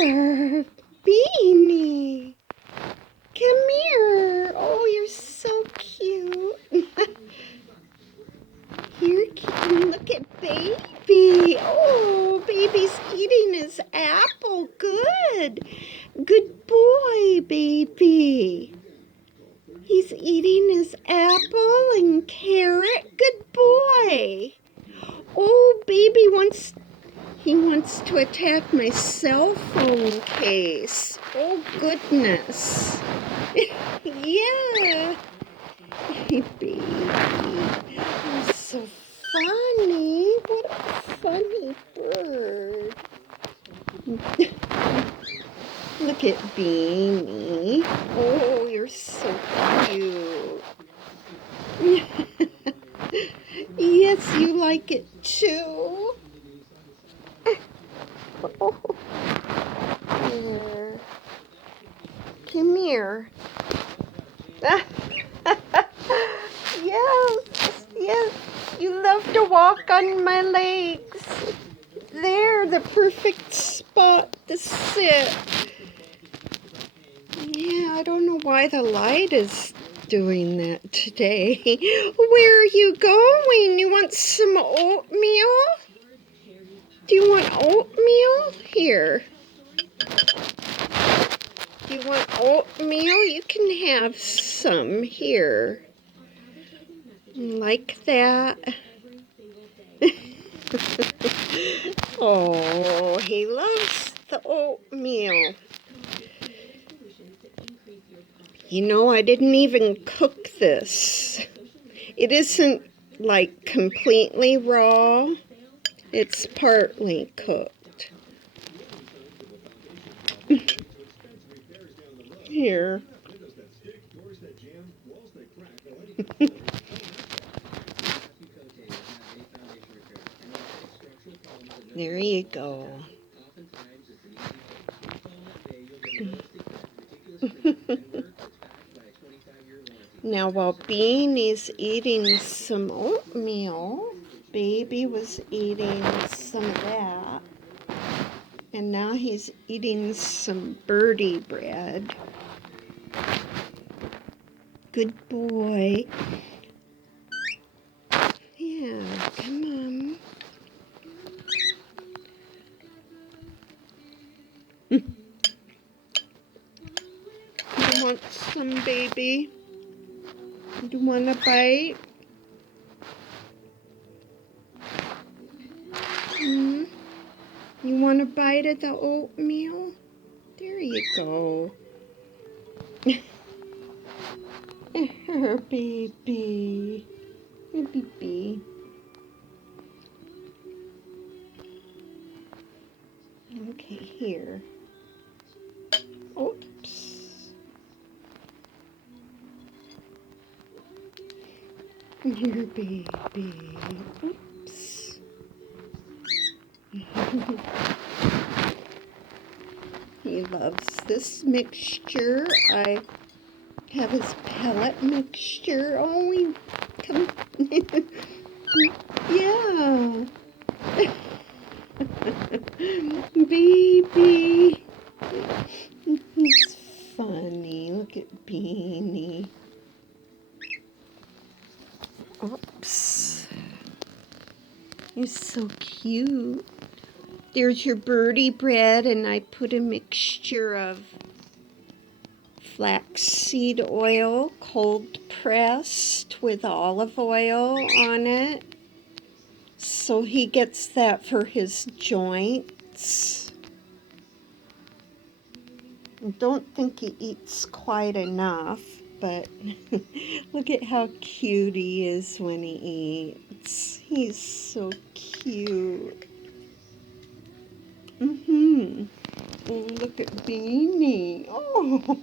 here, Beanie. Come here. Oh, you're so cute. Here, look at Baby. Oh, Baby's eating his apple. Good. Good boy, Baby. He's eating his apple and carrot. Good boy. Oh, Baby wants to attack my cell phone case. Oh, goodness. Yeah. Hey, Baby. You're so funny. What a funny bird. Look at Beanie. Oh, you're so cute. Yes, you like it too. Oh. Here. Come here. Yes, yes. You love to walk on my legs. There, the perfect spot to sit. Yeah, I don't know why the light is doing that today. Where are you going? You want some oatmeal? Do you want oatmeal? Here. Do you want oatmeal? You can have some here. Like that. Oh, he loves the oatmeal. You know, I didn't even cook this. It isn't like completely raw. It's partly cooked. Here. There you go. Now, while Beanie's eating some oatmeal, Baby was eating some of that. And now he's eating some birdie bread. Good boy. Yeah, come on. You want some, Baby? Do you want a bite? Hmm? You want a bite of the oatmeal? There you go. Baby. Baby. Okay, here. Oops. Here, baby. Oops. He loves this mixture. I have his pellet mixture. Oh, we come. Yeah. Baby. He's funny. Look at Beanie. Oops. You're so cute. There's your birdie bread, and I put a mixture of flaxseed oil, cold pressed, with olive oil on it. So he gets that for his joints. I don't think he eats quite enough, but look at how cute he is when he eats. He's so cute. Mm-hmm. Oh, look at Beanie. Oh.